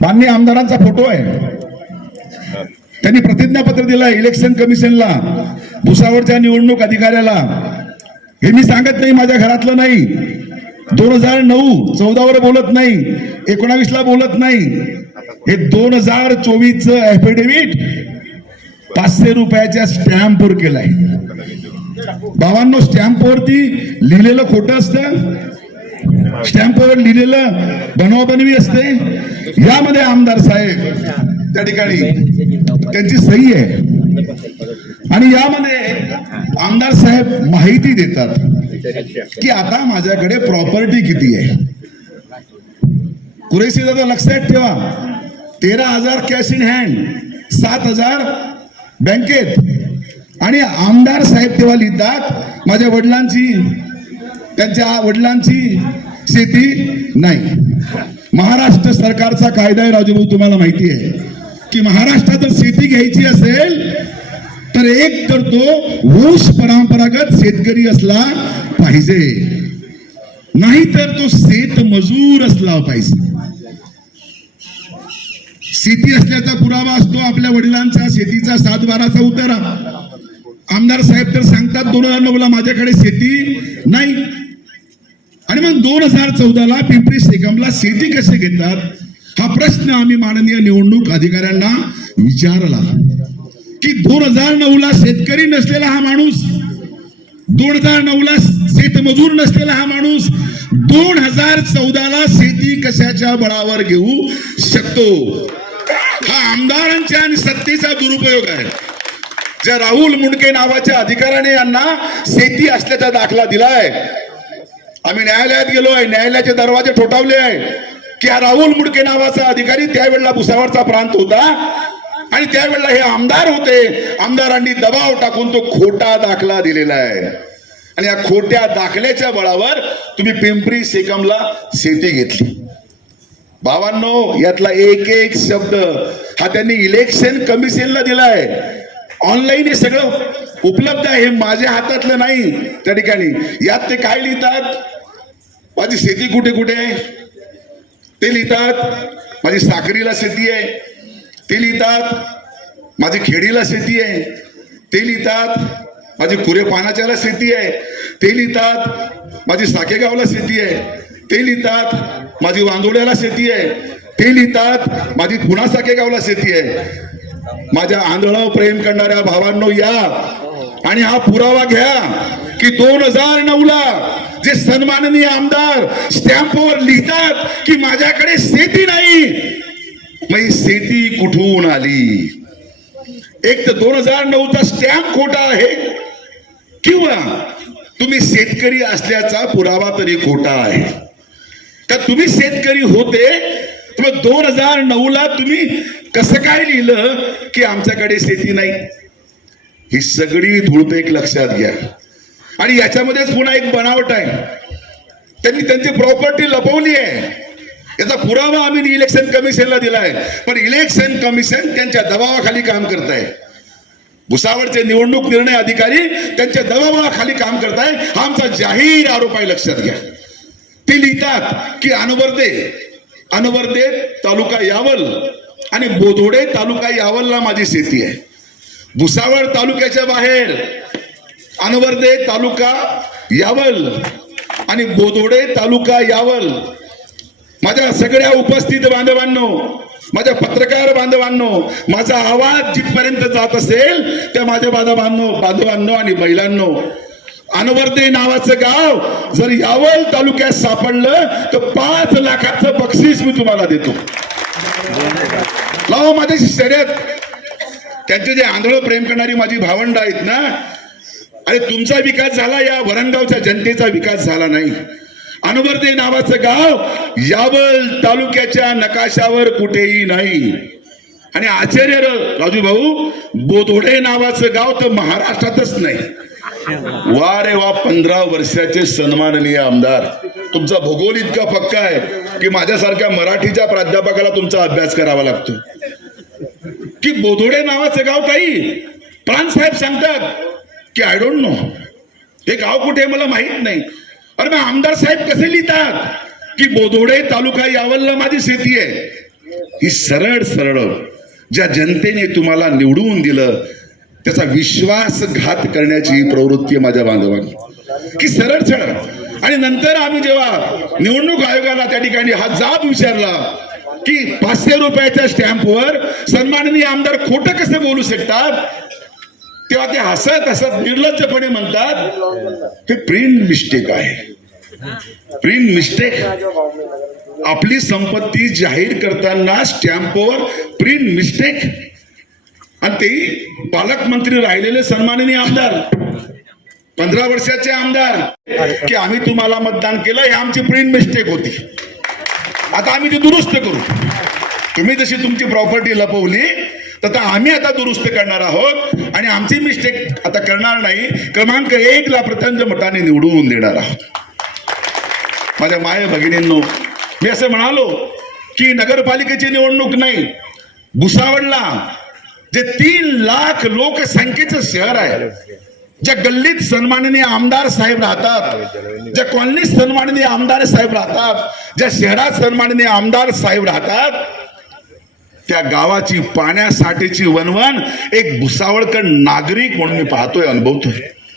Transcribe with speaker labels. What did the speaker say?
Speaker 1: माननीय आमदारांचा फोटो आहे. त्यांनी प्रतिज्ञापत्र दिलं इलेक्शन कमिशनला भुसावळच्या निवडणूक अधिकाऱ्याला. हे मी सांगत नाही माझ्या घरातलं नाही. दोन हजार नऊ चौदावर बोलत नाही एकोणावीसला बोलत नाही. हे दोन हजार चोवीसचं ऍफिडेव्हिट पाचशे रुपयाच्या स्टॅम्पवर केलाय. बाबांनो स्टॅम्पवरती लिहिलेलं खोटं असतं. स्टॅम्पवर लिहिलेलं बनवाबनवी असते. यामध्ये आमदार साहेब त्या ठिकाणी त्यांची सही आहे. आणि यामध्ये आमदार साहेब माहिती देतात की आता माझ्याकडे प्रॉपर्टी किती आहे. कुरेशी दादा लक्षात ठेवा. तेरा हजार कॅश इन हँड सात हजार बँकेत. आणि आमदार साहेब तेव्हा लिहितात माझ्या वडिलांची त्यांच्या वडिलांची शेती नाही. महाराष्ट्र सरकारचा कायदा आहे राजूभाऊ तुम्हाला माहिती आहे. की महाराष्ट्रात जर शेती घ्यायची असेल तर एक तर तो ऊस परंपरागत शेतकरी असला पाहिजे. नाहीतर तो शेत मजूर असला पाहिजे. शेती असल्याचा पुरावा असतो आपल्या वडिलांचा शेतीचा सात बाराचा उतारा. आमदार साहेब तर सांगतात दोन हजार नऊला माझ्याकडे शेती नाही. आणि मग दोन हजार चौदाला पिंपरी सेकमला शेती कसे घेतात? हा प्रश्न आम्ही माननीय निवडणूक अधिकाऱ्यांना विचारला. की दोन हजार नऊला शेतकरी नसलेला हा माणूस दोन हजार नऊला शेतमजूर नसलेला हा माणूस दोन हजार चौदाला शेती कशाच्या बळावर घेऊ शकतो? हा आमदारांच्या आणि सत्तेचा दुरुपयोग आहे. ज्या राहुल मुंडके नावाच्या अधिकाऱ्याने यांना शेती असल्याचा दाखला दिलाय आम्ही न्यायालयात गेलो आहे न्यायालयाचे दरवाजे ठोठावले आहे की हा राहुल मुडके नावाचा अधिकारी त्यावेळेला भुसावरचा प्रांत होता. आणि त्यावेळेला हे आमदार होते. आमदारांनी दबाव टाकून तो खोटा दाखला दिलेला आहे. आणि या खोट्या दाखल्याच्या बळावर तुम्ही पिंपरी सेकमला शेती घेतली. भावांनो यातला एक एक शब्द हा त्यांनी इलेक्शन कमिशनला दिलाय. ऑनलाईन हे सगळं उपलब्ध आहे हे माझ्या हातातलं नाही. त्या ठिकाणी यात ते काय लिहितात? माझी शेती कुठे कुठे आहे? ते लिहितात. माझी साखरीला शेती आहे. ते लिहितात. माझी खेडीला शेती आहे. ते लिहितात. माझी कुरे पानाच्याला शेती आहे. ते लिहितात. माझी साकेगावला शेती आहे. ते लिहितात. माझी वांदोड्याला शेती आहे. ते लिहितात. माझी पुन्हा साकेगावला शेती आहे. माझ्या आंधळावर प्रेम करणाऱ्या भावांनो या. आणि हा पुरावा घ्या की दोन हजार नऊ ला जे सन्माननीय आमदार स्टॅम्पवर लिहितात की माझ्याकडे शेती नाही. मग ही शेती कुठून आली? एक तर दोन हजार नऊचा स्टॅम्प खोटा आहे. किंवा तुम्ही शेतकरी असल्याचा पुरावा तरी खोटा आहे. का तुम्ही शेतकरी होते मग दोन हजार नऊ ला तुम्ही कसं काय लिहिलं की आमच्याकडे शेती नाही? ही सगळी धूळप एक लक्षात घ्या. आणि याच्यामध्येच पुन्हा एक बनावट आहे. त्यांनी त्यांची प्रॉपर्टी लपवली आहे. याचा पुरावा आम्ही इलेक्शन कमिशनला दिलाय. पण इलेक्शन कमिशन त्यांच्या दबावाखाली काम करत आहे भुसावळचे निवडणूक निर्णय अधिकारी त्यांच्या दबावाखाली काम करताय. हा आमचा जाहीर आरोप आहे लक्षात घ्या. ते लिहितात की अनवर्दे अनवर्दे तालुका यावल. आणि बोधोडे तालुका यावलला माझी शेती आहे. भुसावळ तालुक्याच्या बाहेर. अनवर्दे तालुका यावल. आणि बोधोडे तालुका यावल. माझ्या सगळ्या उपस्थित बांधवांनो माझ्या पत्रकार बांधवांनो माझा आवाज जिथपर्यंत जात असेल त्या माझ्या बांधवांनो बांधवांनो आणि महिलांनो अनवर्दे नावाचं गाव जर यावल तालुक्यात सापडलं तर पाच लाखाचं बक्षीस मी तुम्हाला देतो. लाव माझ्याशी शर्यत. त्यांचे जे आंधळ प्रेम करणारी माझी भावंड आहेत ना अरे तुमचा विकास झाला या वरणगावच्या जनतेचा विकास झाला नाही. अनवर्दे नावाचं गाव यावल तालुक्याच्या नकाशावर कुठेही नाही. आणि आश्चर्य र- राजू भाऊ बोधोडे नावाचं गाव तर महाराष्ट्रातच नाही. वा रे वा पंधरा वर्षाचे सन्माननीय आमदार. तुमचा भूगोल इतका पक्का आहे की माझ्यासारख्या मराठीच्या प्राध्यापकाला तुमचा अभ्यास करावा लागतो. की बोधोडे नावाचं गाव काही? प्राणसाहेब सांगतात की आय डोंट नो हे गाव कुठे मला माहीत नाही. अरे मग आमदार साहेब कसे लिहितात की बोधोडे तालुका यावलला माझी शेती आहे? ही सरळ सरळ ज्या जनतेने तुम्हाला निवडून दिलं त्याचा विश्वासघात करण्याची प्रवृत्ती माझ्या बांधवांनी. की सरळ सरळ. आणि नंतर आम्ही जेव्हा निवडणूक आयोगाला त्या ठिकाणी हा जाब विचारला की पाचशे रुपयाच्या स्टॅम्पवर सन्माननीय आमदार खोटं कसं बोलू शकतात? तेव्हा ते हसत हसत निर्लज्जपणे म्हणतात हे प्रिंट मिस्टेक आहे. प्रिंट मिस्टेक आपली संपत्ती जाहीर करताना स्टॅम्पवर प्रिंट मिस्टेक आणि ते पालकमंत्री राहिलेले सन्माननीय आमदार पंधरा वर्षाचे आमदार की आम्ही तुम्हाला मतदान केलं हे आमची प्रिंट मिस्टेक होती. आता आम्ही ती दुरुस्त करू. तुम्ही जशी तुमची प्रॉपर्टी लपवली तर आम्ही आता दुरुस्त करणार आहोत आणि आमची मिस्टेक आता करणार नाही. क्रमांक एक ला प्रचंड मताने निवडून देणार आहोत. माझ्या माय भगिनींनो मी असं म्हणालो की नगरपालिकेची निवडणूक नाही भुसावळला जे तीन लाख लोकसंख्येचं शहर आहे ज्या गल्लीत सन्माननीय आमदार साहेब राहतात ज्या कॉलनीत सन्माननीय आमदार साहेब राहतात ज्या शहरात सन्माननीय आमदार साहेब राहतात त्या गावाची पाण्यासाठीची वनवन एक भुसावळकर नागरिक म्हणून मी पाहतोय अनुभवतोय.